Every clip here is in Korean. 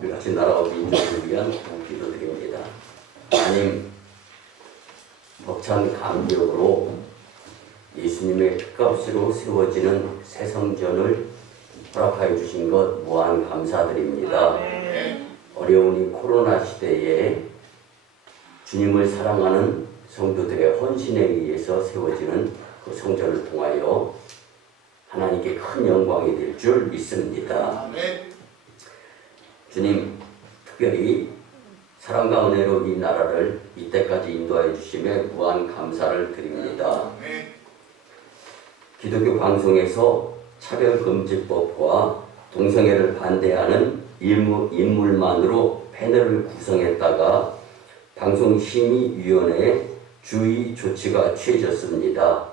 우리 같이 나라와 민족을 위한 기도드립니다. 하나님, 벅찬 감격으로 예수님의 핏값으로 세워지는 새 성전을 허락하여 주신 것 무한 감사드립니다. 어려운 이 코로나 시대에 주님을 사랑하는 성도들의 헌신에 의해서 세워지는 그 성전을 통하여 하나님께 큰 영광이 될 줄 믿습니다. 주님, 특별히 사랑과 은혜로 이 나라를 이때까지 인도하여 주심에 무한 감사를 드립니다. 기독교 방송에서 차별금지법과 동성애를 반대하는 인물만으로 패널을 구성했다가 방송심의위원회에 주의 조치가 취해졌습니다.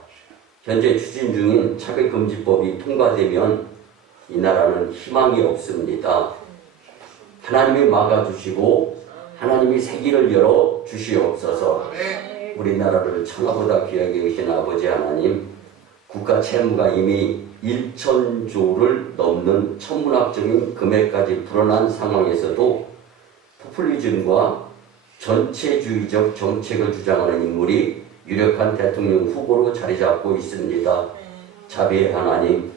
현재 추진 중인 차별금지법이 통과되면 이 나라는 희망이 없습니다. 하나님이 막아주시고 하나님이 새 길을 열어 주시옵소서. 우리나라를 천하보다 귀하게 여기신 아버지 하나님, 국가 채무가 이미 1,000조를 넘는 천문학적인 금액까지 불어난 상황에서도 포퓰리즘과 전체주의적 정책을 주장하는 인물이 유력한 대통령 후보로 자리 잡고 있습니다. 자비의 하나님,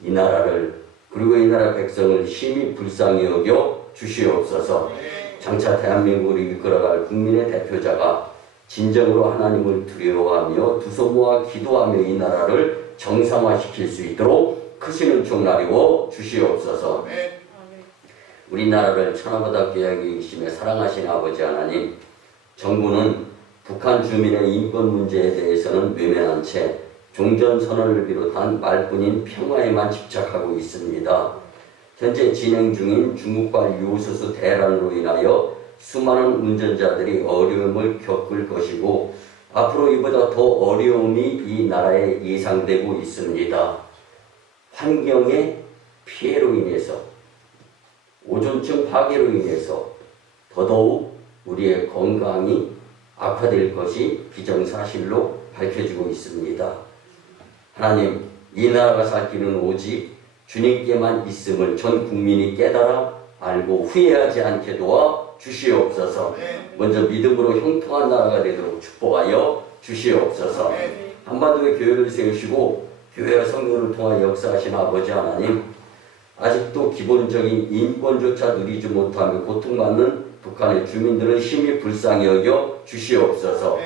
이 나라를 그리고 이 나라 백성을 심히 불쌍히 여겨 주시옵소서. 장차 대한민국을 이끌어갈 국민의 대표자가 진정으로 하나님을 두려워하며 두 손 모아 기도하며 이 나라를 정상화시킬 수 있도록 크신 은총 나리워 주시옵소서. 우리나라를 천하보다 귀하게 여기시며 사랑하신 아버지 하나님, 정부는 북한 주민의 인권 문제에 대해서는 외면한 채 종전선언을 비롯한 말뿐인 평화에만 집착하고 있습니다. 현재 진행 중인 중국발 요소수 대란으로 인하여 수많은 운전자들이 어려움을 겪을 것이고 앞으로 이보다 더 어려움이 이 나라에 예상되고 있습니다. 환경의 피해로 인해서, 오존층 파괴로 인해서 더더욱 우리의 건강이 악화될 것이 기정사실로 밝혀지고 있습니다. 하나님, 이 나라가 살 길은 오직 주님께만 있음을 전 국민이 깨달아 알고 후회하지 않게 도와 주시옵소서. 먼저 믿음으로 형통한 나라가 되도록 축복하여 주시옵소서. 한반도의 교회를 세우시고 교회와 성도를 통하여 역사하신 아버지 하나님, 아직도 기본적인 인권조차 누리지 못하며 고통받는 북한의 주민들을 심히 불쌍히 여겨 주시옵소서.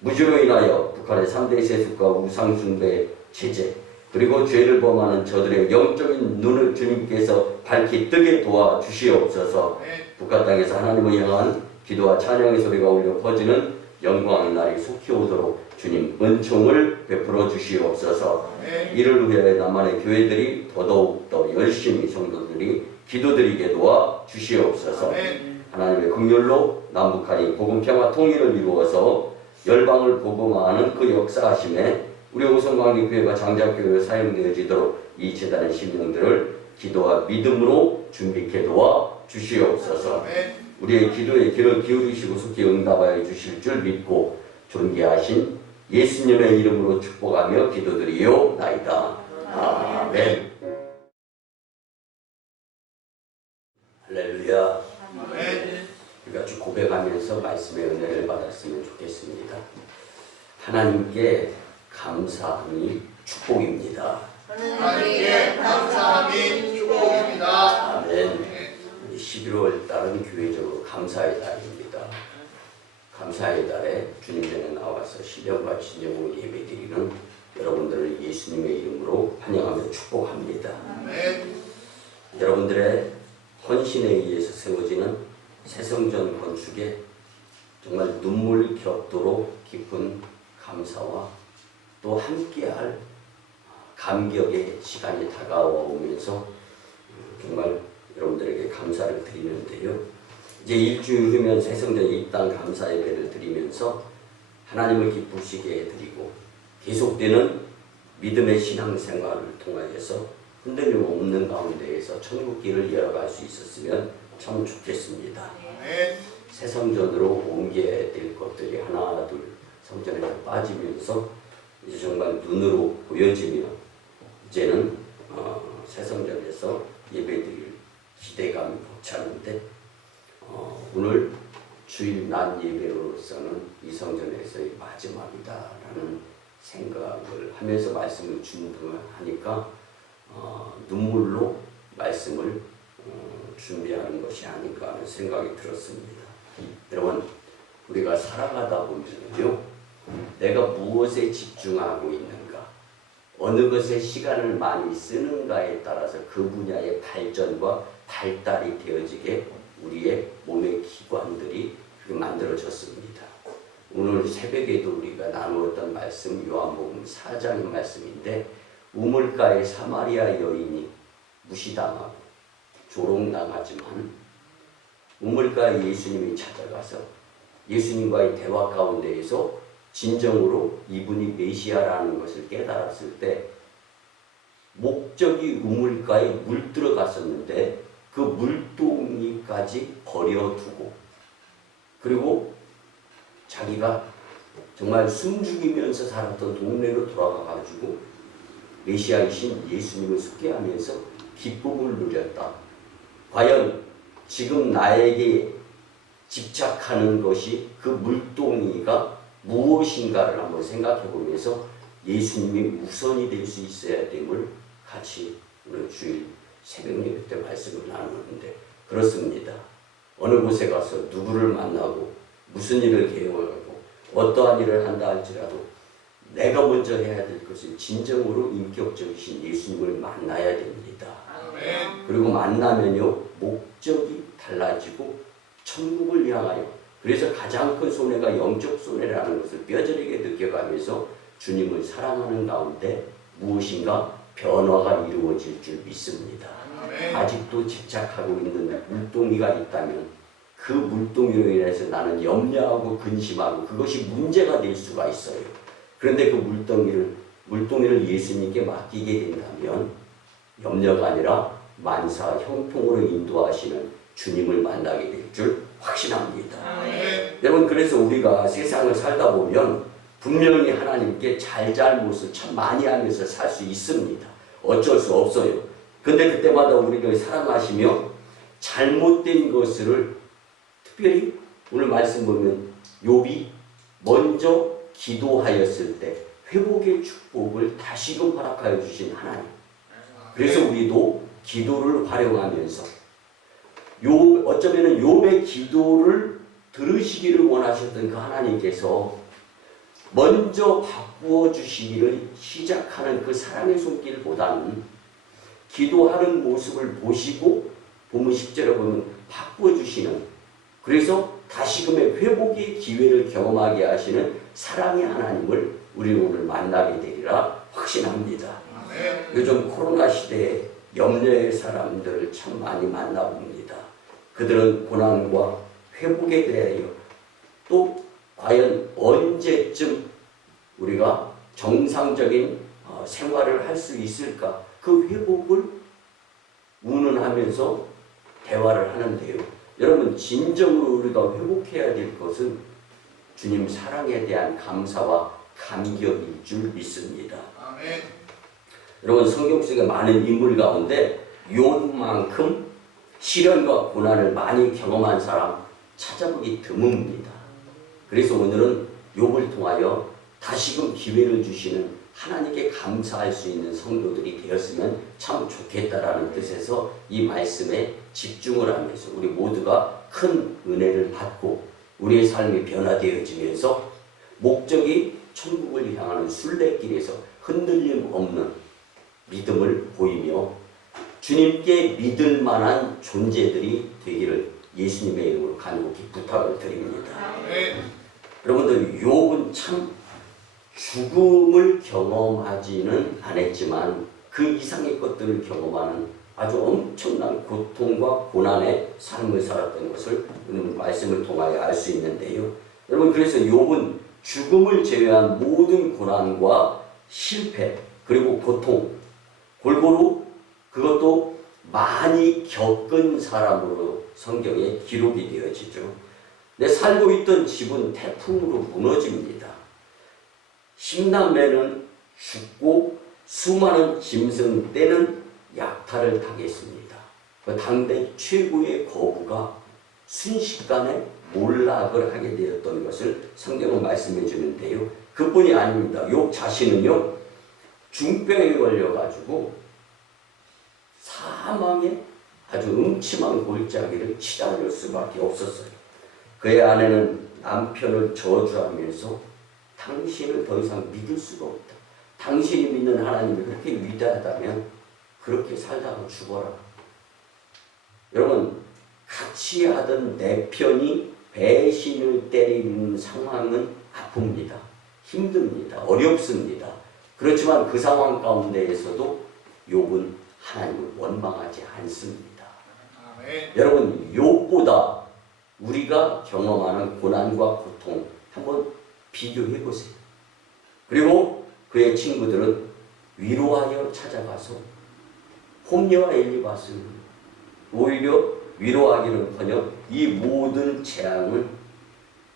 무지로 인하여 북한의 3대 세습과 우상숭배 체제, 그리고 죄를 범하는 저들의 영적인 눈을 주님께서 밝히 뜨게 도와주시옵소서. 북한 땅에서 하나님을 향한 기도와 찬양의 소리가 울려 퍼지는 영광의 날이 속히 오도록 주님 은총을 베풀어 주시옵소서. 이를 위하여 남한의 교회들이 더더욱 더 열심히 성도들이 기도드리게 도와 주시옵소서. 하나님의 긍휼로 남북한이 복음평화 통일을 이루어서 열방을 복음화하는 그 역사하심에 우리 오성광교회가 장작교회로 사용되어지도록 이 재단의 심령들을 기도와 믿음으로 준비케 도와 주시옵소서. 우리의 기도에 귀를 기울이시고 속히 응답하여 주실 줄 믿고 존귀하신 예수님의 이름으로 축복하며 기도드리오나이다. 아멘. 할렐루야. 우리 같이 고백하면서 말씀의 은혜를 받았으면 좋겠습니다. 하나님께 감사함이 축복입니다. 하나님께 감사함이 축복입니다. 아멘. 11월 달은 교회적으로 감사의 달입니다. 감사의 달에 주님 전에 나와서 신령과 진정으로 예배드리는 여러분들을 예수님의 이름으로 환영하며 축복합니다. 아멘. 여러분들의 헌신에 의해서 세워지는 새성전 건축에 정말 눈물 겹도록 깊은 감사와 또 함께할 감격의 시간이 다가오면서 정말 여러분들에게 감사를 드리는데요. 이제 일주일 후면 새성전 입당 감사 예배를 드리면서 하나님을 기쁘시게 해드리고 계속되는 믿음의 신앙생활을 통하여서 흔들림 없는 가운데에서 천국길을 열어갈 수 있었으면 참 좋겠습니다. 새성전으로 옮겨야 될 것들이 하나 둘 성전에서 빠지면서 이제 정말 눈으로 보여지며 이제는 새성전에서 예배드릴 기대감이 벅차는데 오늘 주일 낮 예배로서는 이성전에서의 마지막이다라는 생각을 하면서 말씀을 준비하니까 눈물로 말씀을 준비하는 것이 아닌가 하는 생각이 들었습니다. 여러분, 우리가 살아가다 보면요, 내가 무엇에 집중하고 있는가, 어느 것에 시간을 많이 쓰는가에 따라서 그 분야의 발전과 발달이 되어지게 우리의 몸의 기관들이 만들어졌습니다. 오늘 새벽에도 우리가 나누었던 말씀, 요한복음 4장의 말씀인데, 우물가의 사마리아 여인이 무시당하고 조롱당하지만 우물가에 예수님이 찾아가서 예수님과의 대화 가운데에서 진정으로 이분이 메시아라는 것을 깨달았을 때, 목적이 우물가에 물 들어갔었는데 그 물동이까지 버려두고, 그리고 자기가 정말 숨죽이면서 살았던 동네로 돌아가가지고 메시아이신 예수님을 소개하면서 기쁨을 누렸다. 과연 지금 나에게 집착하는 것이 그 물동이가 무엇인가를 한번 생각해 보면서 예수님이 우선이 될 수 있어야 됨을 같이 오늘 주일 새벽 예배 때 말씀을 나누는데, 그렇습니다. 어느 곳에 가서 누구를 만나고 무슨 일을 계획하고 어떠한 일을 한다 할지라도 내가 먼저 해야 될 것은 진정으로 인격적이신 예수님을 만나야 됩니다. 아멘. 그리고 만나면요, 목적이 달라지고 천국을 향하여, 그래서 가장 큰 손해가 영적 손해라는 것을 뼈저리게 느껴가면서 주님을 사랑하는 가운데 무엇인가 변화가 이루어질 줄 믿습니다. 아멘. 아직도 집착하고 있는 물동이가 있다면 그 물동이로 인해서 나는 염려하고 근심하고 그것이 문제가 될 수가 있어요. 그런데 그 물동이를 예수님께 맡기게 된다면 염려가 아니라 만사 형통으로 인도하시는 주님을 만나게 될 줄 확신합니다. 아멘. 여러분, 그래서 우리가 세상을 살다 보면 분명히 하나님께 잘못을 참 많이 하면서 살 수 있습니다. 어쩔 수 없어요. 근데 그때마다 우리를 사랑하시며 잘못된 것을, 특별히 오늘 말씀 보면 욥이 먼저 기도하였을 때 회복의 축복을 다시금 허락하여 주신 하나님. 그래서 우리도 기도를 활용하면서 어쩌면 욥의 기도를 들으시기를 원하셨던 그 하나님께서 먼저 바꾸어 주시기를 시작하는 그 사랑의 손길보다는 기도하는 모습을 보시고 보면 10절에 보면 바꾸어 주시는, 그래서 다시금의 회복의 기회를 경험하게 하시는 사랑의 하나님을 우리 오늘 만나게 되리라 확신합니다. 아멘. 요즘 코로나 시대에 염려의 사람들을 참 많이 만나봅니다. 그들은 고난과 회복에 대하여, 또 과연 언제쯤 우리가 정상적인 생활을 할 수 있을까, 그 회복을 운운하면서 대화를 하는데요. 여러분, 진정으로 우리가 회복해야 될 것은 주님 사랑에 대한 감사와 감격일 줄 믿습니다. 아멘. 여러분, 성경 속에 많은 인물 가운데 욥만큼 시련과 고난을 많이 경험한 사람 찾아보기 드뭅니다. 그래서 오늘은 욥을 통하여 다시금 기회를 주시는 하나님께 감사할 수 있는 성도들이 되었으면 참 좋겠다라는 뜻에서 이 말씀에 집중을 하면서 우리 모두가 큰 은혜를 받고 우리의 삶이 변화되어지면서 목적이 천국을 향하는 순례길에서 흔들림 없는 믿음을 보이며 주님께 믿을 만한 존재들이 되기를 예수님의 이름으로 간곡히 부탁을 드립니다. 네. 여러분들, 욥은 참 죽음을 경험하지는 않았지만 그 이상의 것들을 경험하는 아주 엄청난 고통과 고난의 삶을 살았던 것을 오늘 말씀을 통하여 알 수 있는데요. 여러분, 그래서 욥은 죽음을 제외한 모든 고난과 실패 그리고 고통, 골고루 그것도 많이 겪은 사람으로 성경에 기록이 되어지죠. 내 살고 있던 집은 태풍으로 무너집니다. 10남매는 죽고 수많은 짐승 떼는 약탈을 당했습니다. 그 당대 최고의 거부가 순식간에 몰락을 하게 되었던 것을 성경은 말씀해 주는데요. 그뿐이 아닙니다. 욥 자신은요, 중병에 걸려가지고 사망의 아주 음침한 골짜기를 치달을 수밖에 없었어요. 그의 아내는 남편을 저주하면서 당신을 더 이상 믿을 수가 없다. 당신이 믿는 하나님이 그렇게 위대하다면 그렇게 살다가 죽어라. 여러분, 같이 하던 내 편이 배신을 때리는 상황은 아픕니다. 힘듭니다. 어렵습니다. 그렇지만 그 상황 가운데에서도 욥은 하나님을 원망하지 않습니다. 아멘. 여러분, 욥보다 우리가 경험하는 고난과 고통 한번 비교해 보세요. 그리고 그의 친구들은 위로하여 찾아가서 홈리와 엘리바스를 오히려 위로하기는커녕 이 모든 재앙을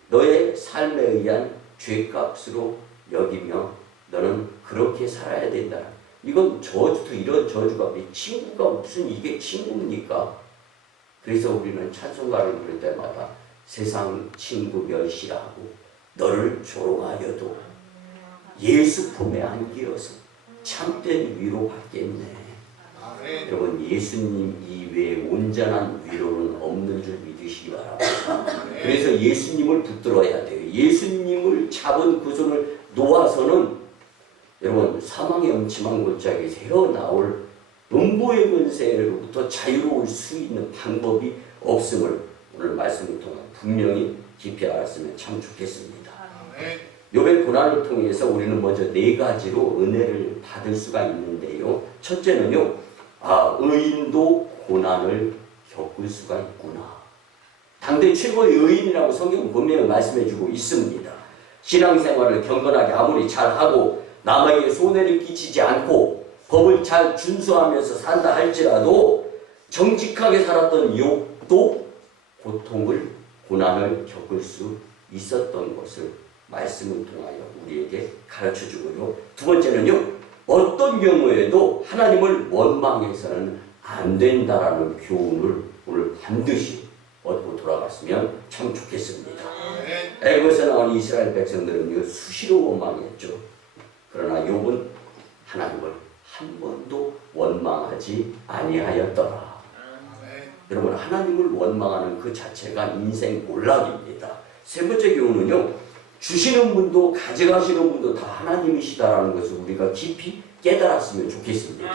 너의 삶에 의한 죄값으로 여기며 너는 그렇게 살아야 된다. 이건 저주도 이런 저주가 친구가 무슨 이게 친구입니까? 그래서 우리는 찬송가를 부를 때마다 세상 친구 멸시하고 너를 조롱하여도 예수 품에 안기어서 참된 위로받겠네. 아멘. 여러분, 예수님 이외에 온전한 위로는 없는 줄 믿으시기 바랍니다. 그래서 예수님을 붙들어야 돼요. 예수님을 잡은 그 손을 놓아서는 여러분, 사망의 음침한 골짜기에서 헤어나올 음보의 권세로부터 자유로울 수 있는 방법이 없음을 오늘 말씀을 통해 분명히 깊이 알았으면 참 좋겠습니다. 아멘. 욥의 고난을 통해서 우리는 먼저 네 가지로 은혜를 받을 수가 있는데요. 첫째는요, 의인도 고난을 겪을 수가 있구나. 당대 최고의 의인이라고 성경은 분명히 말씀해주고 있습니다. 신앙생활을 경건하게 아무리 잘하고 남에게 손해를 끼치지 않고 법을 잘 준수하면서 산다 할지라도 정직하게 살았던 욥도 고통을, 고난을 겪을 수 있었던 것을 말씀을 통하여 우리에게 가르쳐주고요. 두 번째는요, 어떤 경우에도 하나님을 원망해서는 안 된다라는 교훈을 오늘 반드시 얻고 돌아갔으면 참 좋겠습니다. 애굽에서 나온 이스라엘 백성들은요, 수시로 원망했죠. 그러나 욥은 하나님을 한 번도 원망하지 아니하였더라. 여러분, 하나님을 원망하는 그 자체가 인생 몰락입니다. 세 번째 교훈은요, 주시는 분도 가져가시는 분도 다 하나님이시다라는 것을 우리가 깊이 깨달았으면 좋겠습니다.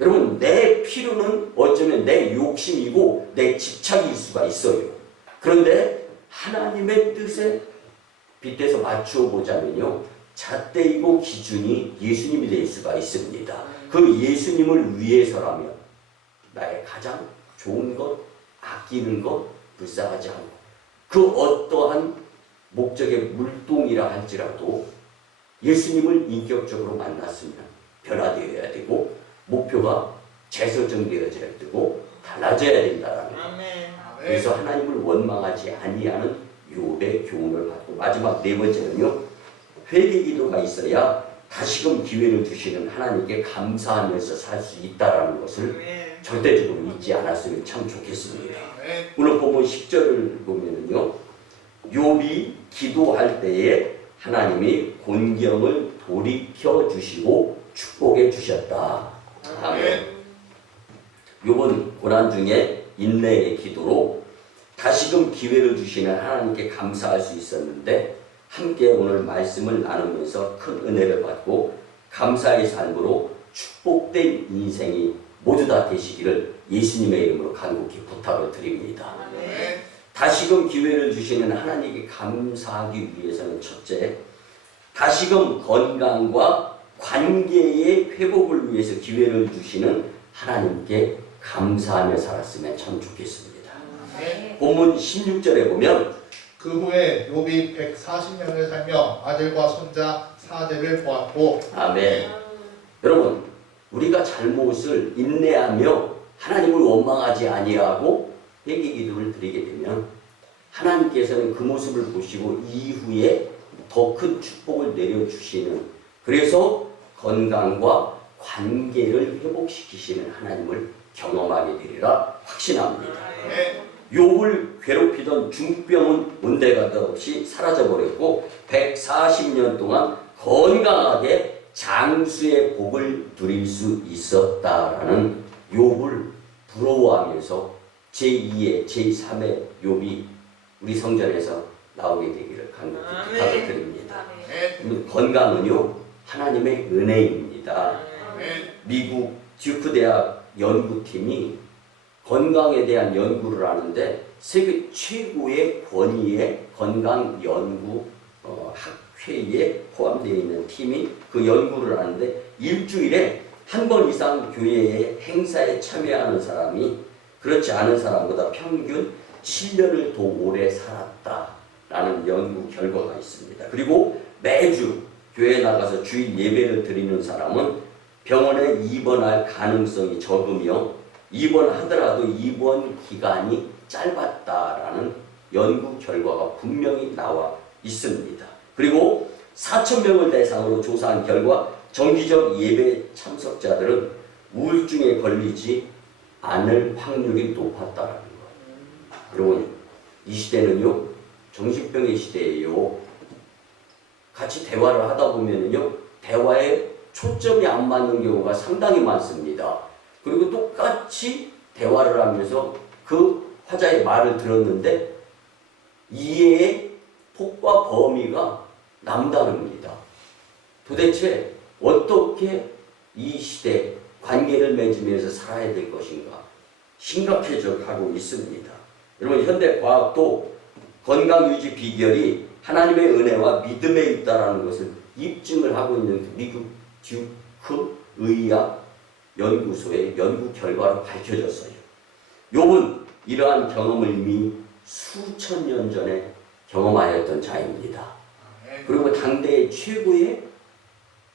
여러분, 내 필요는 어쩌면 내 욕심이고 내 집착일 수가 있어요. 그런데 하나님의 뜻에 빗대서 맞추어 보자면요, 잣대이고 기준이 예수님이 될 수가 있습니다. 그 예수님을 위해서라면 나의 가장 좋은 것, 아끼는 것, 불쌍하지 않고 그 어떠한 목적의 물동이라 할지라도 예수님을 인격적으로 만났으면 변화되어야 되고 목표가 재설정되어져야 되고 달라져야 된다라는 거예요. 그래서 하나님을 원망하지 아니하는 욥의 교훈을 받고 마지막 네 번째는요, 회개 기도가 있어야 다시금 기회를 주시는 하나님께 감사하면서 살 수 있다라는 것을 절대적으로 잊지 않았으면 참 좋겠습니다. 오늘 본문 10절을 보면은요, 욥이 기도할 때에 하나님이 곤경을 돌이켜 주시고 축복해 주셨다. 아멘. 욥은 고난 중에 인내의 기도로 다시금 기회를 주시는 하나님께 감사할 수 있었는데 함께 오늘 말씀을 나누면서 큰 은혜를 받고 감사의 삶으로 축복된 인생이 모두 다 되시기를 예수님의 이름으로 간곡히 부탁을 드립니다. 다시금 기회를 주시는 하나님께 감사하기 위해서는 첫째, 다시금 건강과 관계의 회복을 위해서 기회를 주시는 하나님께 감사하며 살았으면 참 좋겠습니다. 본문 16절에 보면 그 후에 욥이 140년을 살며 아들과 손자 4대를 보았고. 아멘. 여러분, 우리가 잘못을 인내하며 하나님을 원망하지 아니하고 회개 기도를 드리게 되면 하나님께서는 그 모습을 보시고 이후에 더 큰 축복을 내려주시는, 그래서 건강과 관계를 회복시키시는 하나님을 경험하게 되리라 확신합니다. 네. 욥을 괴롭히던 중병은 온데가도 없이 사라져버렸고 140년 동안 건강하게 장수의 복을 누릴 수 있었다라는 욥을 부러워하면서 제2의 제3의 욥이 우리 성전에서 나오게 되기를 간곡히 부탁을 드립니다. 건강은요 하나님의 은혜입니다. 미국 듀크 대학 연구팀이 건강에 대한 연구를 하는데 세계 최고의 권위의 건강 연구 학회에 포함되어 있는 팀이 그 연구를 하는데 일주일에 한 번 이상 교회의 행사에 참여하는 사람이 그렇지 않은 사람보다 평균 7년을 더 오래 살았다라는 연구 결과가 있습니다. 그리고 매주 교회에 나가서 주일 예배를 드리는 사람은 병원에 입원할 가능성이 적으며 입원하더라도 입원 기간이 짧았다라는 연구 결과가 분명히 나와 있습니다. 그리고 4,000명을 대상으로 조사한 결과 정기적 예배 참석자들은 우울증에 걸리지 않을 확률이 높았다라는 거예요. 여러분, 이 시대는요, 정신병의 시대예요. 같이 대화를 하다 보면은요, 대화에 초점이 안 맞는 경우가 상당히 많습니다. 그리고 똑같이 대화를 하면서 그 화자의 말을 들었는데 이해의 폭과 범위가 남다릅니다. 도대체 어떻게 이 시대 관계를 맺으면서 살아야 될 것인가 심각해져 가고 있습니다. 여러분 현대 과학도 건강 유지 비결이 하나님의 은혜와 믿음에 있다라는 것을 입증을 하고 있는 미국 듀크 의학 연구소의 연구 결과로 밝혀졌어요. 욥은 이러한 경험을 이미 수천 년 전에 경험하였던 자입니다. 그리고 당대의 최고의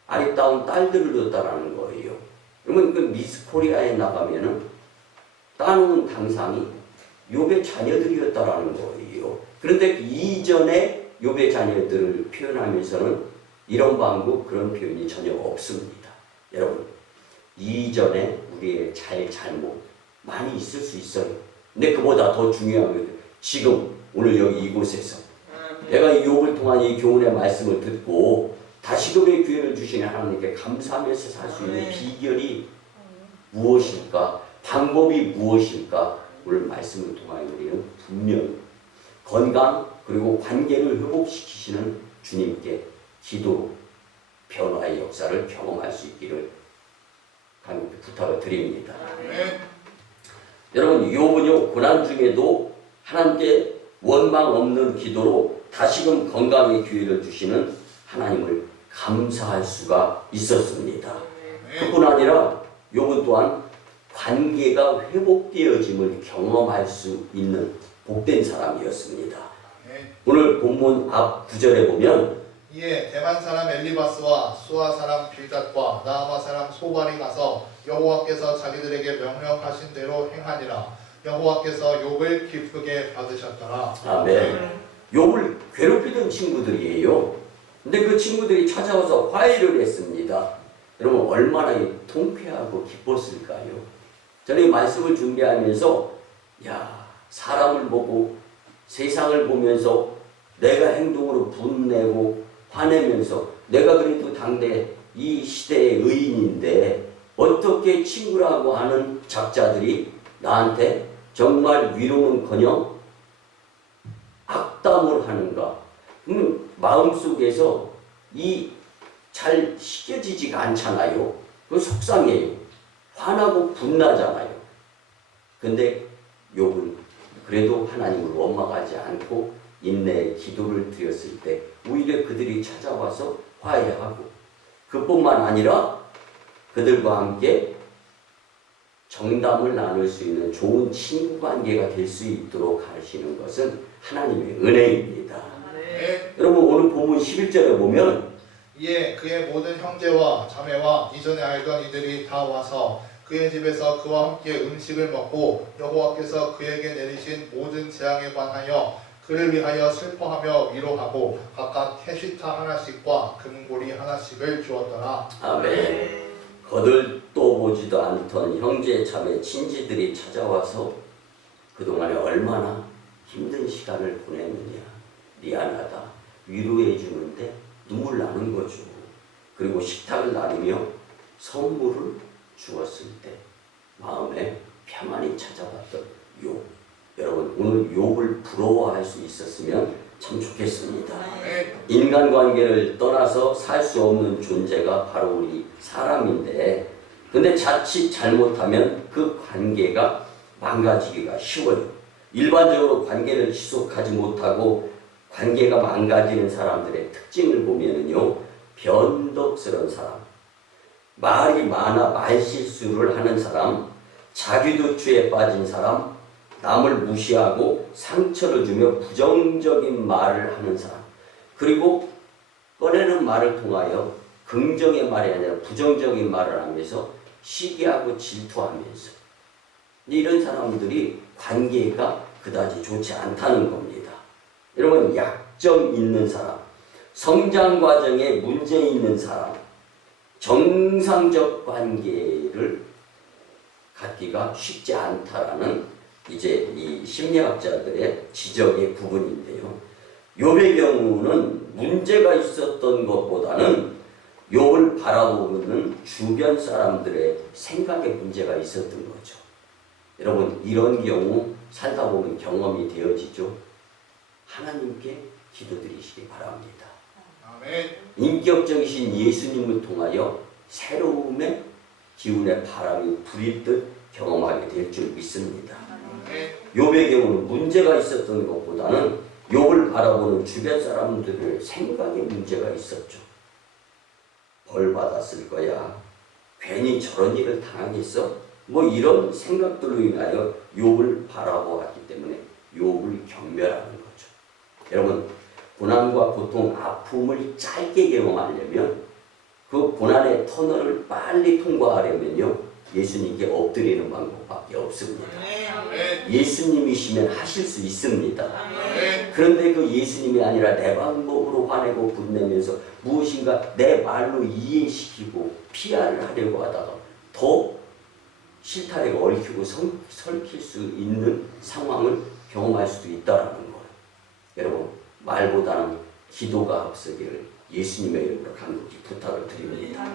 아리따운 딸들을 뒀다라는 거예요. 그러면 그 미스 코리아에 나가면은 따놓은 당상이 욥의 자녀들이었다라는 거예요. 그런데 이전에 욥의 자녀들을 표현하면서는 이런 방법 그런 표현이 전혀 없습니다. 여러분 이전에 우리의 잘못 많이 있을 수 있어요. 근데 그보다 더 중요한 건 지금 오늘 여기 이곳에서 내가 이 욥을 통한 이 교훈의 말씀을 듣고 다시금의 기회를 주시는 하나님께 감사하면서 살 수 있는 비결이 무엇일까? 방법이 무엇일까? 오늘 말씀을 통하여 우리는 분명히 건강 그리고 관계를 회복시키시는 주님께 기도로 변화의 역사를 경험할 수 있기를 간곡히 부탁을 드립니다. 여러분 욥은요 고난 중에도 하나님께 원망 없는 기도로 다시금 건강의 기회를 주시는 하나님을 감사할 수가 있었습니다. 그뿐 아니라 욥은 또한 관계가 회복되어짐을 경험할 수 있는 복된 사람이었습니다. 오늘 본문 앞 9절에 보면 이에 대만 사람 엘리바스와 수아 사람 빌닷과 나아마 사람 소발이 가서 여호와께서 자기들에게 명령하신 대로 행하니라. 여호와께서 욥을 기쁘게 받으셨더라. 아멘. 욥을 괴롭히던 친구들이에요. 근데 그 친구들이 찾아와서 화해를 했습니다. 여러분 얼마나 통쾌하고 기뻤을까요? 저는 이 말씀을 준비하면서 사람을 보고 세상을 보면서 내가 행동으로 분내고 화내면서 내가 그래도 당대 이 시대의 의인인데 어떻게 친구라고 하는 작자들이 나한테 정말 위로는커녕 악담을 하는가? 마음속에서 이 잘 시켜지지가 않잖아요. 그 속상해요. 화나고 분나잖아요. 근데 욥은 그래도 하나님을 원망하지 않고 인내의 기도를 드렸을 때 오히려 그들이 찾아와서 화해하고 그뿐만 아니라 그들과 함께 정담을 나눌 수 있는 좋은 친구 관계가 될 수 있도록 하시는 것은 하나님의 은혜입니다. 여러분 오늘 본문 11절에 보면 이에 그의 모든 형제와 자매와 이전에 알던 이들이 다 와서 그의 집에서 그와 함께 음식을 먹고 여호와께서 그에게 내리신 모든 재앙에 관하여 그를 위하여 슬퍼하며 위로하고 각각 캐시타 하나씩과 금고리 하나씩을 주었더라. 아멘. 거들떠 보지도 않던 형제 자매 친지들이 찾아와서 그동안에 얼마나 힘든 시간을 보냈느냐, 미안하다, 위로해 주는데 눈물 나는 거죠. 그리고 식탁을 나누며 선물을 주었을 때 마음에 평안이 찾아왔던 욥. 여러분, 오늘 욥을 부러워할 수 있었으면 참 좋겠습니다. 인간관계를 떠나서 살 수 없는 존재가 바로 우리 사람인데, 근데 자칫 잘못하면 그 관계가 망가지기가 쉬워요. 일반적으로 관계를 지속하지 못하고 관계가 망가지는 사람들의 특징을 보면은요, 변덕스러운 사람, 말이 많아 말실수를 하는 사람, 자기도취에 빠진 사람, 남을 무시하고 상처를 주며 부정적인 말을 하는 사람, 그리고 꺼내는 말을 통하여 긍정의 말이 아니라 부정적인 말을 하면서 시기하고 질투하면서, 이런 사람들이 관계가 그다지 좋지 않다는 겁니다. 여러분, 약점 있는 사람, 성장 과정에 문제 있는 사람, 정상적 관계를 갖기가 쉽지 않다라는 이제 이 심리학자들의 지적의 부분인데요. 욥의 경우는 문제가 있었던 것보다는 욥을 바라보는 주변 사람들의 생각에 문제가 있었던 거죠. 여러분, 이런 경우 살다 보면 경험이 되어지죠. 하나님께 기도드리시기 바랍니다. 아멘. 인격적이신 예수님을 통하여 새로움의 기운의 바람이 불일 듯 경험하게 될 줄 믿습니다. 욥의 경우는 문제가 있었던 것보다는 욥을 바라보는 주변 사람들의 생각에 문제가 있었죠. 벌 받았을 거야, 괜히 저런 일을 당하겠어, 뭐 이런 생각들로 인하여 욥을 바라보았기 때문에 욥을 경멸하는 거죠. 여러분, 고난과 고통, 아픔을 짧게 경험하려면, 그 고난의 터널을 빨리 통과하려면요, 예수님께 엎드리는 방법밖에 없습니다. 예수님이시면 하실 수 있습니다. 그런데 그 예수님이 아니라 내 방법으로 화내고 분내면서 무엇인가 내 말로 이해시키고 피하를 하려고 하다가 더 실타래가 얽히고 설킬 수 있는 상황을 경험할 수도 있다는 거예요. 여러분, 말보다는 기도가 앞서기를 예수님의 이름으로 간곡히 부탁을 드립니다.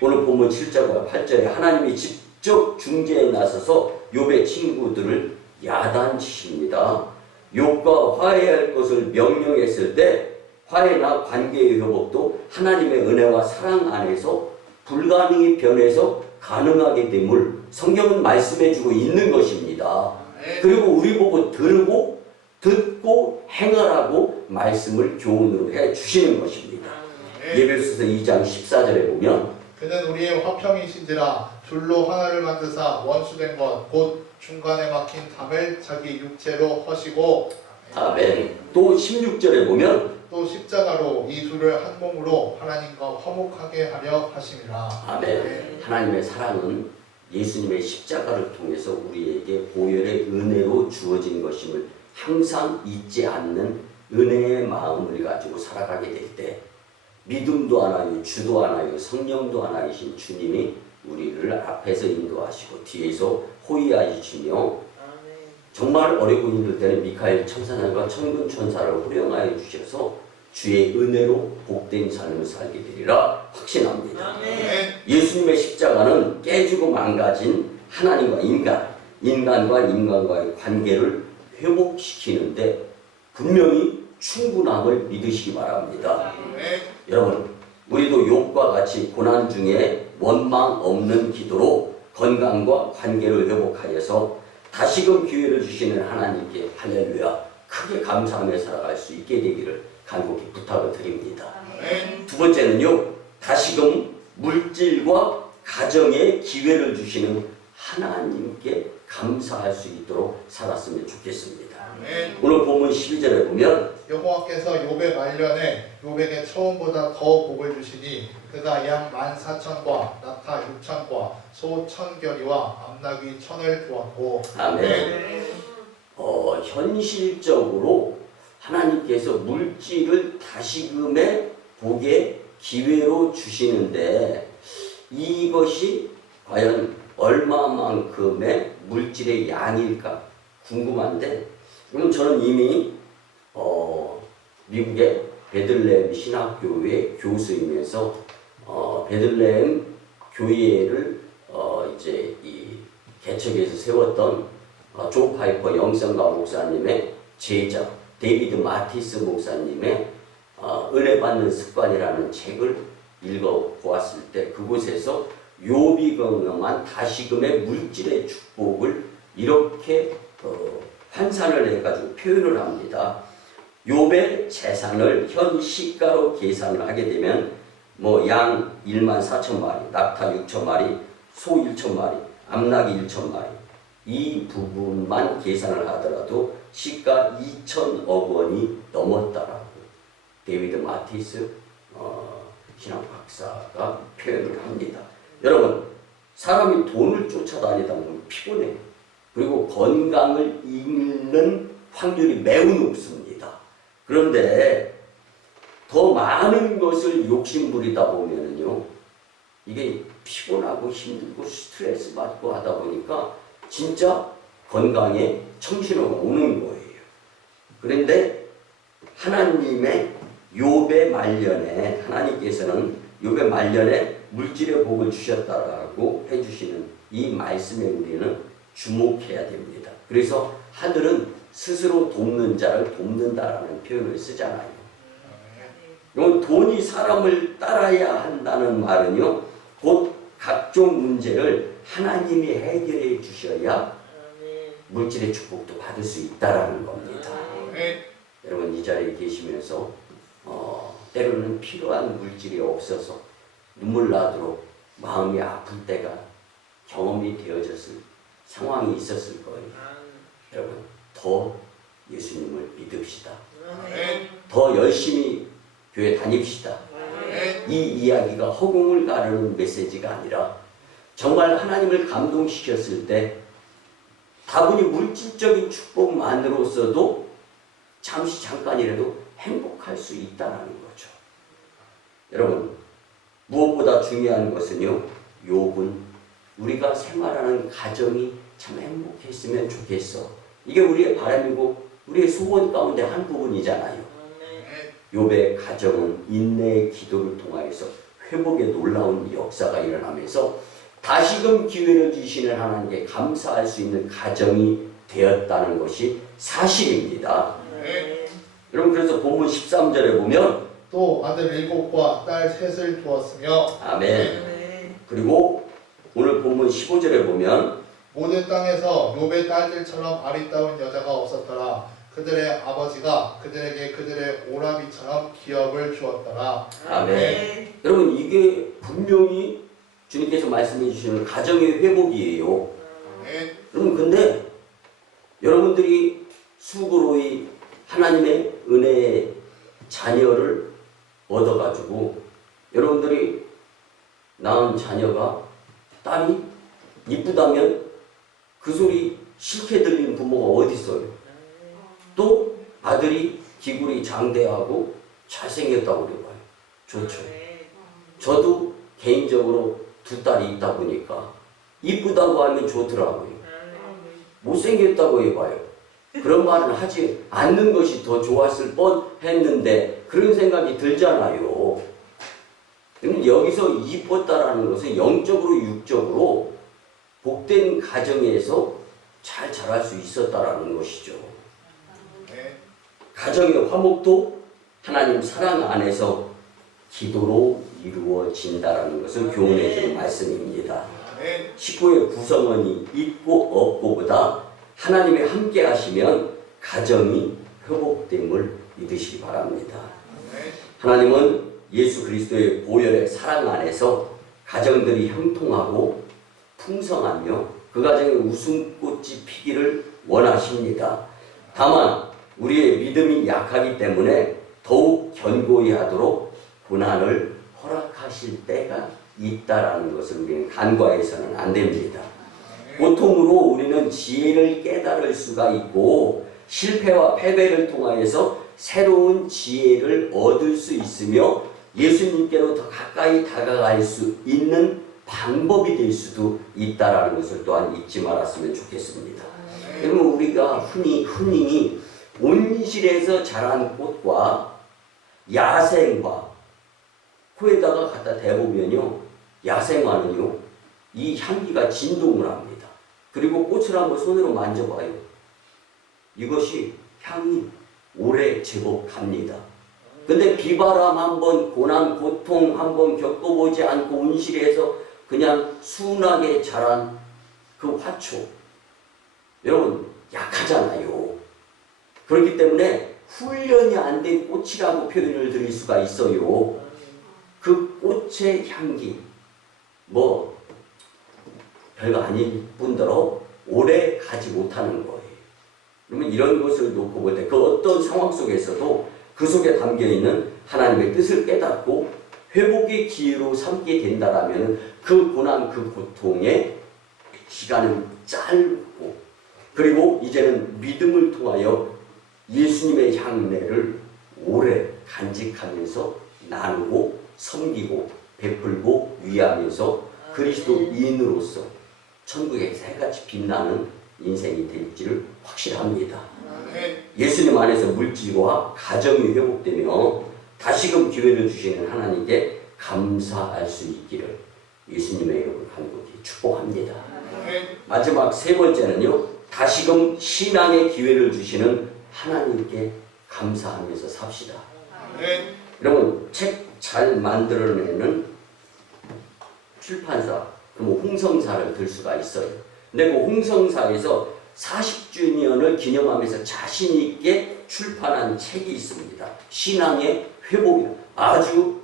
오늘 본문 7절과 8절에 하나님이 직접 중재에 나서서 욥의 친구들을 야단치십니다. 욥과 화해할 것을 명령했을 때 화해나 관계의 회복도 하나님의 은혜와 사랑 안에서 불가능이 변해서 가능하게 됨을 성경은 말씀해주고 있는 것입니다. 그리고 우리 보고 들고 듣고 행하라고 말씀을 교훈으로 해주시는 것입니다. 예배소서 2장 14절에 보면 그는 우리의 화평이신지라 둘로 하나를 만드사 원수된 것 곧 중간에 막힌 담을 자기 육체로 허시고. 아멘. 또 16절에 보면 또 십자가로 이 둘을 한 몸으로 하나님과 화목하게 하려 하심이라. 아멘. 하나님의 사랑은 예수님의 십자가를 통해서 우리에게 보혈의 은혜로 주어진 것임을 항상 잊지 않는 은혜의 마음을 가지고 살아가게 될 때 믿음도 하나요, 주도 하나요, 성령도 하나이신 주님이 우리를 앞에서 인도하시고 뒤에서 호위하여 주시며, 정말 어렵고 힘들 때는 미카엘 천사장과 천군 천사를 호령하여 주셔서 주의 은혜로 복된 삶을 살게 되리라 확신합니다. 예수님의 십자가는 깨지고 망가진 하나님과 인간과 인간과의 관계를 회복시키는데 분명히 충분함을 믿으시기 바랍니다. 여러분, 우리도 욥과 같이 고난 중에 원망 없는 기도로 건강과 관계를 회복하여서 다시금 기회를 주시는 하나님께 할렐루야 크게 감사하며 살아갈 수 있게 되기를 간곡히 부탁을 드립니다. 두 번째는요, 다시금 물질과 가정에 기회를 주시는 하나님께 감사할 수 있도록 살았으면 좋겠습니다. 오늘 본문 12절에 보면 여호와께서 욥의 말년에 욥에게 처음보다 더 복을 주시니 그가 양 14,000과 낙타 6,000과 소 1,000결이와 암나귀 1,000을 주었고. 아멘. 현실적으로 하나님께서 물질을 다시금의 복의 기회로 주시는데 이것이 과연 얼마만큼의 물질의 양일까 궁금한데, 그러면 저는 이미 미국의 베들레헴 신학교회 교수이면서 베들레헴 교회를 이제 이 개척해서 세웠던 조 파이퍼 영성가 목사님의 제자 데이비드 마티스 목사님의 은혜 받는 습관이라는 책을 읽어보았을 때 그곳에서 욥이 경험한 다시금의 물질의 축복을 이렇게 환산을 해가지고 표현을 합니다. 욥의 재산을 현 시가로 계산을 하게 되면 뭐 양 14,000마리, 낙타 6,000마리, 소 1,000마리, 암낙이 1,000마리 이 부분만 계산을 하더라도 시가 2,000억 원이 넘었다라고 데이비드 마티스 신학 박사가 표현을 합니다. 여러분, 사람이 돈을 쫓아다니다 보면 피곤해요. 그리고 건강을 잃는 확률이 매우 높습니다. 그런데 더 많은 것을 욕심부리다 보면은요, 이게 피곤하고 힘들고 스트레스 받고 하다 보니까 진짜 건강에 청신호가 오는 거예요. 그런데 하나님의 욥의 말년에 하나님께서는 욥의 말년에 물질의 복을 주셨다라고 해주시는 이 말씀에 우리는 주목해야 됩니다. 그래서 하늘은 스스로 돕는 자를 돕는다라는 표현을 쓰잖아요. 이건 돈이 사람을 따라야 한다는 말은요, 곧 각종 문제를 하나님이 해결해 주셔야 물질의 축복도 받을 수 있다라는 겁니다. 여러분, 이 자리에 계시면서 때로는 필요한 물질이 없어서 눈물 나도록 마음이 아플 때가 경험이 되어졌을 상황이 있었을 거예요. 여러분, 더 예수님을 믿읍시다. 더 열심히 교회 다닙시다. 이 이야기가 허공을 가르는 메시지가 아니라 정말 하나님을 감동시켰을 때 다분히 물질적인 축복만으로서도 잠깐이라도 행복할 수 있다는 거죠. 여러분, 무엇보다 중요한 것은요, 욥은 우리가 생활하는 가정이 참 행복했으면 좋겠어. 이게 우리의 바람이고 우리의 소원 가운데 한 부분이잖아요. 욥의 가정은 인내의 기도를 통하여서 회복의 놀라운 역사가 일어나면서 다시금 기회를 주시는 하나님께 감사할 수 있는 가정이 되었다는 것이 사실입니다. 여러분, 그래서 본문 13절에 보면 또 아들 7과 딸 3을 두었으며 아멘. 그리고 오늘 본문 15절에 보면 모든 땅에서 욥의 딸들처럼 아리따운 여자가 없었더라. 그들의 아버지가 그들에게 그들의 오라비처럼 기업을 주었더라. 아멘. 여러분, 이게 분명히 주님께서 말씀해 주시는 가정의 회복이에요. 여러분, 근데 여러분들이 수고로이 하나님의 은혜의 자녀를 얻어가지고 여러분들이 낳은 자녀가 딸이 이쁘다면 그 소리 싫게 들리는 부모가 어디 있어요? 또 아들이 기굴이 장대하고 잘생겼다고 그래봐요. 좋죠. 저도 개인적으로 2딸이 있다 보니까 이쁘다고 하면 좋더라고요. 못생겼다고 해봐요. 그런 말은 하지 않는 것이 더 좋았을 뻔했는데 그런 생각이 들잖아요. 그럼 여기서 이뻤다라는 것은 영적으로 육적으로 복된 가정에서 잘 자랄 수 있었다라는 것이죠. 가정의 화목도 하나님 사랑 안에서 기도로 이루어진다라는 것을 교훈해 주는 말씀입니다. 19의 구성원이 있고 없고보다 하나님이 함께 하시면 가정이 회복됨을 믿으시기 바랍니다. 하나님은 예수 그리스도의 보혈의 사랑 안에서 가정들이 형통하고 풍성하며 그 가정에 웃음꽃이 피기를 원하십니다. 다만 우리의 믿음이 약하기 때문에 더욱 견고히 하도록 고난을 허락하실 때가 있다라는 것을 우리는 간과해서는 안 됩니다. 고통으로 우리는 지혜를 깨달을 수가 있고 실패와 패배를 통하여서 새로운 지혜를 얻을 수 있으며 예수님께로 더 가까이 다가갈 수 있는 방법이 될 수도 있다라는 것을 또한 잊지 말았으면 좋겠습니다. 그러면 우리가 흔히 온실에서 자란 꽃과 야생화 코에다가 갖다 대보면요, 야생화는요 이 향기가 진동을 합니다. 그리고 꽃을 한번 손으로 만져봐요. 이것이 향이 오래 제법 갑니다. 근데 비바람 한번, 고난, 고통 한번 겪어보지 않고 온실에서 그냥 순하게 자란 그 화초, 여러분 약하잖아요. 그렇기 때문에 훈련이 안 된 꽃이라고 표현을 드릴 수가 있어요. 그 꽃의 향기 뭐 별거 아닌 뿐더러 오래 가지 못하는 거예요. 그러면 이런 것을 놓고 볼 때 그 어떤 상황 속에서도 그 속에 담겨있는 하나님의 뜻을 깨닫고 회복의 기회로 삼게 된다라면 그 고난, 그 고통의 시간은 짧고, 그리고 이제는 믿음을 통하여 예수님의 향내를 오래 간직하면서 나누고 섬기고 베풀고 위하면서 그리스도인으로서 천국의 새같이 빛나는 인생이 될지를 확실합니다. 예수님 안에서 물질과 가정이 회복되며 다시금 기회를 주시는 하나님께 감사할 수 있기를 예수님의 이름을 간곡히 축복합니다. 마지막 세 번째는요, 다시금 신앙의 기회를 주시는 하나님께 감사하면서 삽시다. 여러분, 책 잘 만들어내는 출판사, 그럼 홍성사를 들 수가 있어요. 근데 그 홍성사에서 40주년을 기념하면서 자신 있게 출판한 책이 있습니다. 신앙의 회복이라, 아주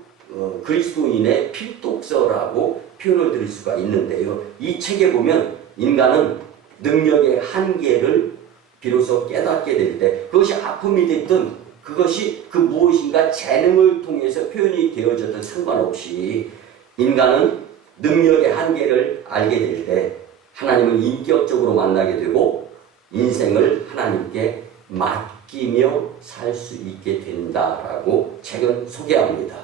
그리스도인의 필독서라고 표현을 드릴 수가 있는데요. 이 책에 보면 인간은 능력의 한계를 비로소 깨닫게 될 때, 그것이 아픔이 됐든 그것이 그 무엇인가 재능을 통해서 표현이 되어졌든 상관없이 인간은 능력의 한계를 알게 될 때 하나님을 인격적으로 만나게 되고 인생을 하나님께 맡기며 살 수 있게 된다라고 책은 소개합니다.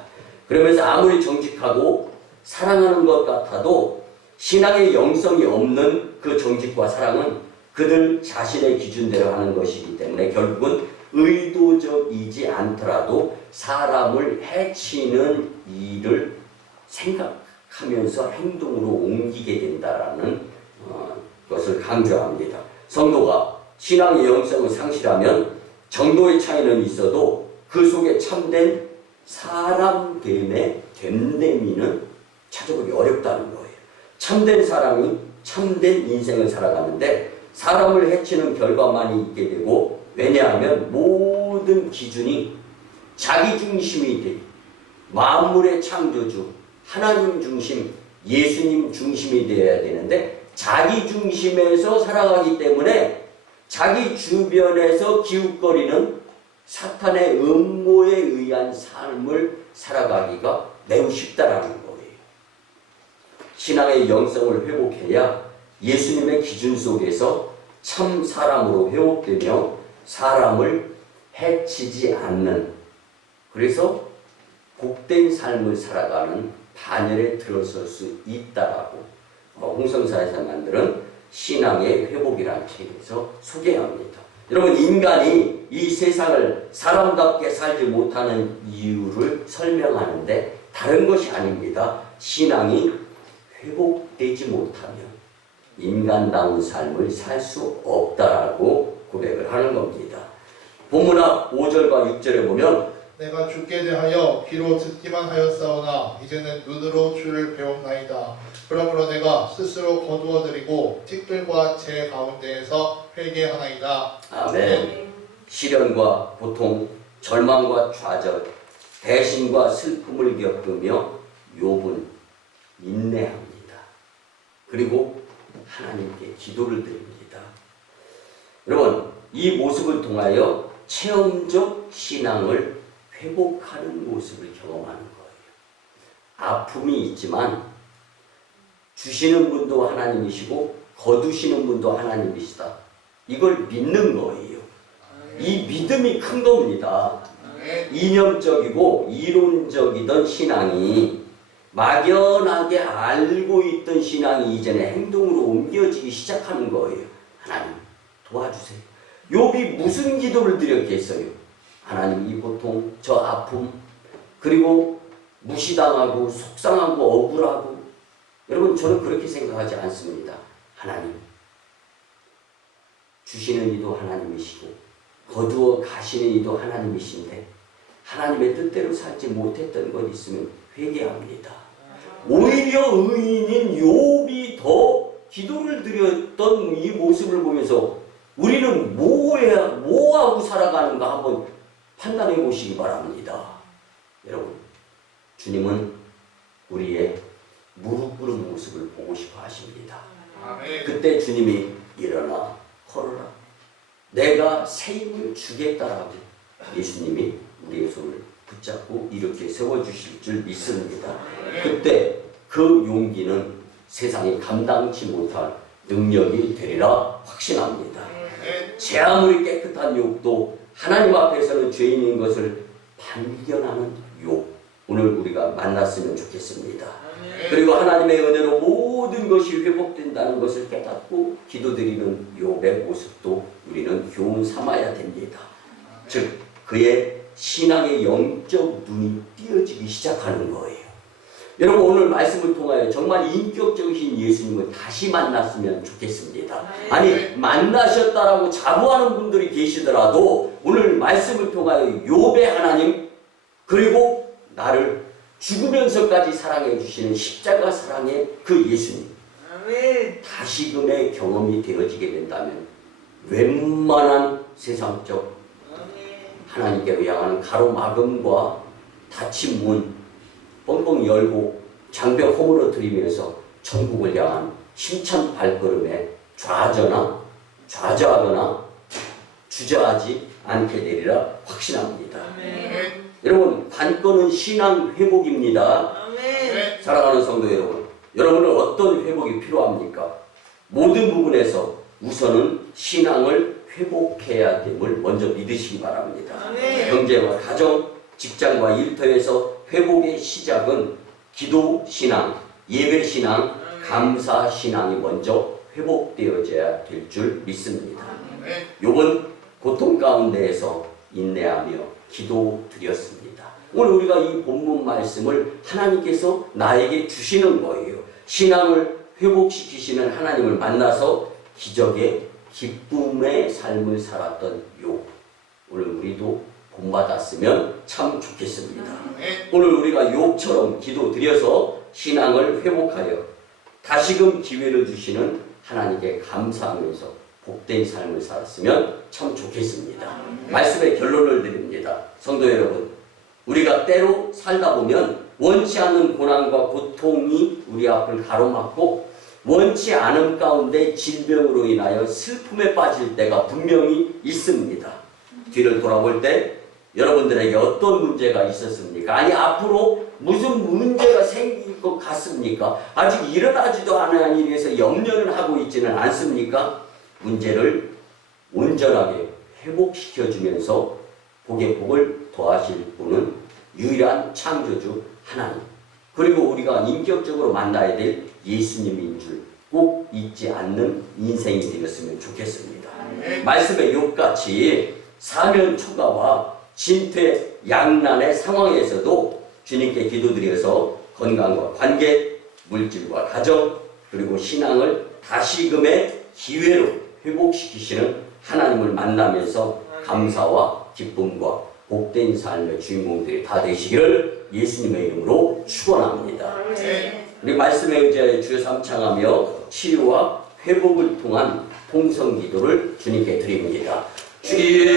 그러면서 아무리 정직하고 사랑하는 것 같아도 신앙의 영성이 없는 그 정직과 사랑은 그들 자신의 기준대로 하는 것이기 때문에 결국은 의도적이지 않더라도 사람을 해치는 일을 생각하면서 행동으로 옮기게 된다라는 것을 강조합니다. 성도가 신앙의 영성을 상실하면 정도의 차이는 있어도 그 속에 참된 사람됨의 됨됨이는 찾아보기 어렵다는 거예요. 참된 사람이 참된 인생을 살아가는데 사람을 해치는 결과만이 있게 되고, 왜냐하면 모든 기준이 자기 중심이 되고 만물의 창조주 하나님 중심, 예수님 중심이 되어야 되는데 자기 중심에서 살아가기 때문에 자기 주변에서 기웃거리는 사탄의 음모에 의한 삶을 살아가기가 매우 쉽다라는 거예요. 신앙의 영성을 회복해야 예수님의 기준 속에서 참 사람으로 회복되며 사람을 해치지 않는, 그래서 복된 삶을 살아가는 반열에 들어설 수 있다라고 홍성사에서 만드는 신앙의 회복이라는 책에서 소개합니다. 여러분, 인간이 이 세상을 사람답게 살지 못하는 이유를 설명하는데 다른 것이 아닙니다. 신앙이 회복되지 못하면 인간다운 삶을 살 수 없다라고 고백을 하는 겁니다. 본문학 5절과 6절에 보면 내가 주께 대하여 귀로 듣기만 하였사오나 이제는 눈으로 주를 배웠나이다. 그러므로 내가 스스로 거두어드리고 티끌과 재 가운데에서 회개하나이다. 아멘. 시련과 고통, 절망과 좌절, 배신과 슬픔을 겪으며 욥은 인내합니다. 그리고 하나님께 기도를 드립니다. 여러분, 이 모습을 통하여 체험적 신앙을 회복하는 모습을 경험하는 거예요. 아픔이 있지만 주시는 분도 하나님이시고 거두시는 분도 하나님이시다. 이걸 믿는 거예요. 이 믿음이 큰 겁니다. 이념적이고 이론적이던 신앙이 막연하게 알고 있던 신앙이 이제는 행동으로 옮겨지기 시작하는 거예요. 하나님 도와주세요. 욥이 무슨 기도를 드렸겠어요? 하나님 이 고통, 저 아픔, 그리고 무시당하고 속상하고 억울하고, 여러분 저는 그렇게 생각하지 않습니다. 하나님 주시는 이도 하나님이시고 거두어 가시는 이도 하나님이신데 하나님의 뜻대로 살지 못했던 것 있으면 회개합니다. 오히려 의인인 욥이 더 기도를 드렸던 이 모습을 보면서 우리는 뭐하고 살아가는가 한번 판단해 보시기 바랍니다. 여러분, 주님은 우리의 무릎 꿇은 모습을 보고 싶어 하십니다. 그때 주님이 일어나 걸어라, 내가 새 힘을 주겠다라고 예수님이 우리의 손을 붙잡고 이렇게 세워주실 줄 믿습니다. 그때 그 용기는 세상이 감당치 못할 능력이 되리라 확신합니다. 제 아무리 깨끗한 욥도 하나님 앞에서는 죄인인 것을 발견하는 욥, 오늘 우리가 만났으면 좋겠습니다. 그리고 하나님의 은혜로 모든 것이 회복된다는 것을 깨닫고 기도드리는 욥의 모습도 우리는 교훈 삼아야 됩니다. 즉 그의 신앙의 영적 눈이 띄어지기 시작하는 거예요. 여러분 오늘 말씀을 통하여 정말 인격적이신 예수님을 다시 만났으면 좋겠습니다. 아니 만나셨다라고 자부하는 분들이 계시더라도 오늘 말씀을 통하여 욥의 하나님, 그리고 나를 죽으면서까지 사랑해 주시는 십자가 사랑의 그 예수님, 다시금의 경험이 되어지게 된다면 웬만한 세상적 하나님께로 향하는 가로막음과 닫힌 문 뻥뻥 열고 장벽 허물어뜨리면서 천국을 향한 힘찬 발걸음에 좌절하거나 주저하지 않게 되리라 확신합니다. 여러분 관건은 신앙 회복입니다. 사랑하는 성도 여러분, 여러분은 어떤 회복이 필요합니까? 모든 부분에서 우선은 신앙을 회복해야 됨을 먼저 믿으시기 바랍니다. 경제와 가정, 직장과 일터에서 회복의 시작은 기도 신앙, 예배 신앙, 감사 신앙이 먼저 회복되어져야 될 줄 믿습니다. 욥은 고통 가운데에서 인내하며 기도드렸습니다. 오늘 우리가 이 본문 말씀을 하나님께서 나에게 주시는 거예요. 신앙을 회복시키시는 하나님을 만나서 기적의 기쁨의 삶을 살았던 욥, 오늘 우리도 본받았으면 참 좋겠습니다. 오늘 우리가 욥처럼 기도드려서 신앙을 회복하여 다시금 기회를 주시는 하나님께 감사하면서 복된 삶을 살았으면 참 좋겠습니다. 말씀의 결론을 드립니다. 성도 여러분, 우리가 때로 살다 보면 원치 않는 고난과 고통이 우리 앞을 가로막고 원치 않은 가운데 질병으로 인하여 슬픔에 빠질 때가 분명히 있습니다. 뒤를 돌아볼 때 여러분들에게 어떤 문제가 있었습니까? 아니 앞으로 무슨 문제가 생길 것 같습니까? 아직 일어나지도 않은 일에 대해서 염려를 하고 있지는 않습니까? 문제를 온전하게 회복시켜주면서 복의 복을 더하실 분은 유일한 창조주 하나님, 그리고 우리가 인격적으로 만나야 될 예수님인 줄 꼭 잊지 않는 인생이 되었으면 좋겠습니다. 말씀의 욥같이 사면 초가와 진퇴양난의 상황에서도 주님께 기도드려서 건강과 관계, 물질과 가정, 그리고 신앙을 다시금의 기회로 회복시키시는 하나님을 만나면서 감사와 기쁨과 복된 삶의 주인공들이 다 되시기를 예수님의 이름으로 축원합니다. 우리 말씀에 의지하여 주여 삼창하며 치유와 회복을 통한 통성 기도를 주님께 드립니다. 주님,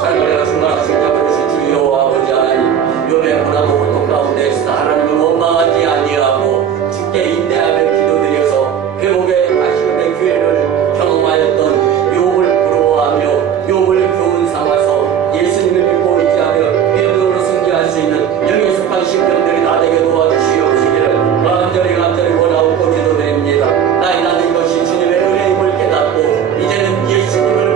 살가리가 충만하신 자비로우신 주여 아버지 하나님, 욥의 고난과 고통 가운데서 하나님을 원망하지 아니하고 주께 인내하며 기도드려서 회복의 다시금의 기회를 경험하였던 욥을 부러워하며 욥을 교훈 삼아서 예수님을 믿고 의지하며 믿음으로 승리할 수 있는 영에 속한 심령들이 다 되게 도와주시옵시기를 간절히 원하고 기도드립니다. 나이 나는 것이 주님의 은혜임을 깨닫고 이제는 예수님을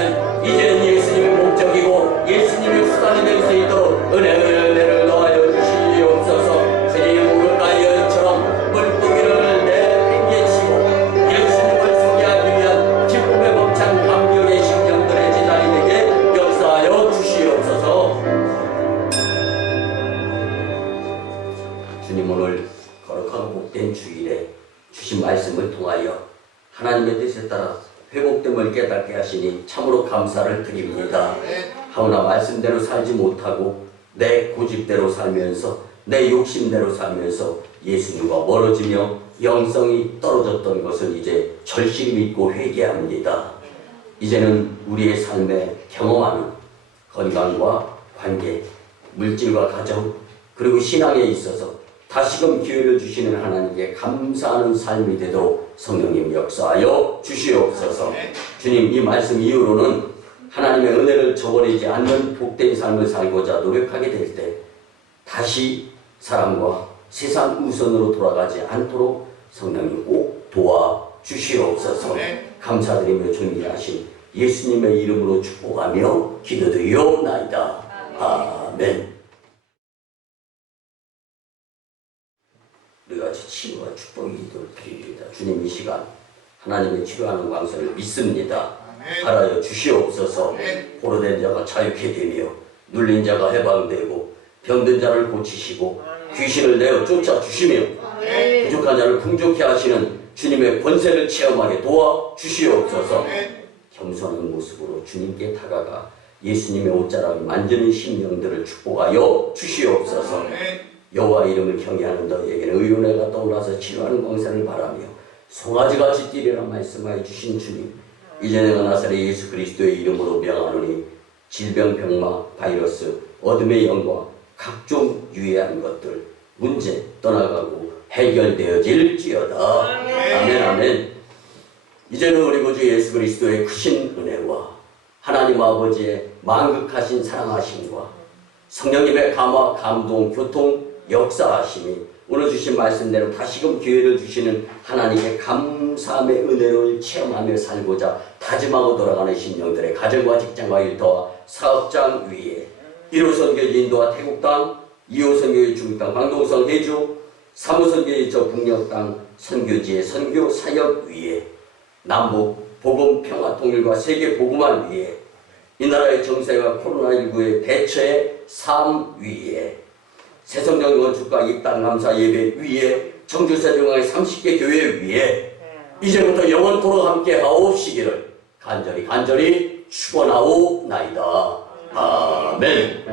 나는 이제는 예수님의 목적이고 예수님의 수단이 될 수 있도록 은혜를 더하여 주시옵소서. 주님 우리가 여인처럼 물고기를 내팽개치고 예수님을 소개하기 위한 기쁨에 벅찬 감격의 심령들의 제자리 되게 역사하여 주시옵소서. 주님 오늘 거룩하고 복된 주일에 주신 말씀을 통하여 하나님의 뜻에 따라 회복됨을 깨닫게 하시니 참으로 감사를 드립니다. 하오나 말씀대로 살지 못하고 내 고집대로 살면서 내 욕심대로 살면서 예수님과 멀어지며 영성이 떨어졌던 것을 이제 절실히 믿고 회개합니다. 이제는 우리의 삶에 경험하는 건강과 관계, 물질과 가정, 그리고 신앙에 있어서 다시금 기회를 주시는 하나님께 감사하는 삶이 되도록 성령님 역사하여 주시옵소서. 주님 이 말씀 이후로는 하나님의 은혜를 저버리지 않는 복된 삶을 살고자 노력하게 될 때 다시 사랑과 세상 우선으로 돌아가지 않도록 성령님 꼭 도와주시옵소서. 감사드리며 존귀하신 예수님의 이름으로 축복하며 기도드리옵나이다. 아멘. 우리가 치유와 축복의 기도를 드립니다. 주님 이 시간 하나님의 치료하는 광선을 믿습니다. 바라여 주시옵소서. 포로된 자가 자유케 되며 눌린 자가 해방되고 병든 자를 고치시고 귀신을 내어 쫓아주시며 부족한 자를 풍족케 하시는 주님의 권세를 체험하게 도와주시옵소서. 겸손한 모습으로 주님께 다가가 예수님의 옷자락을 만지는 심령들을 축복하여 주시옵소서. 여호와 이름을 경외하는 너희에게는 의로내가 떠올라서 치료하는 광선을 바라며 송아지같이 뛰리라 말씀하여 주신 주님, 이제 내가 나사렛 예수 그리스도의 이름으로 명하노니 질병, 병마, 바이러스, 어둠의 영과 각종 유해한 것들 문제 떠나가고 해결되어질지어다. 아멘 아멘. 이제는 우리 구주 예수 그리스도의 크신 은혜와 하나님 아버지의 만극하신 사랑하심과 성령님의 감화, 감동, 교통, 역사하심이 오늘 주신 말씀대로 다시금 기회를 주시는 하나님의 감사함의 은혜를 체험하며 살고자 다짐하고 돌아가는 신령들의 가정과 직장과 일터와 사업장 위에 1호 선교회 인도와 태국 땅, 2호 선교회 중국 땅, 광동성 해주, 3호 선교회 저 북녘 땅 선교지의 선교 사역 위에 남북 복음 평화 통일과 세계 복음화 위에 이 나라의 정세와 코로나19의 대처의 삶 위에 새성령 건축과 입당 감사 예배 위에 청주세종항의 30개 교회 위에 이제부터 영원토록 함께 하옵시기를 간절히 축원하옵나이다. 아멘.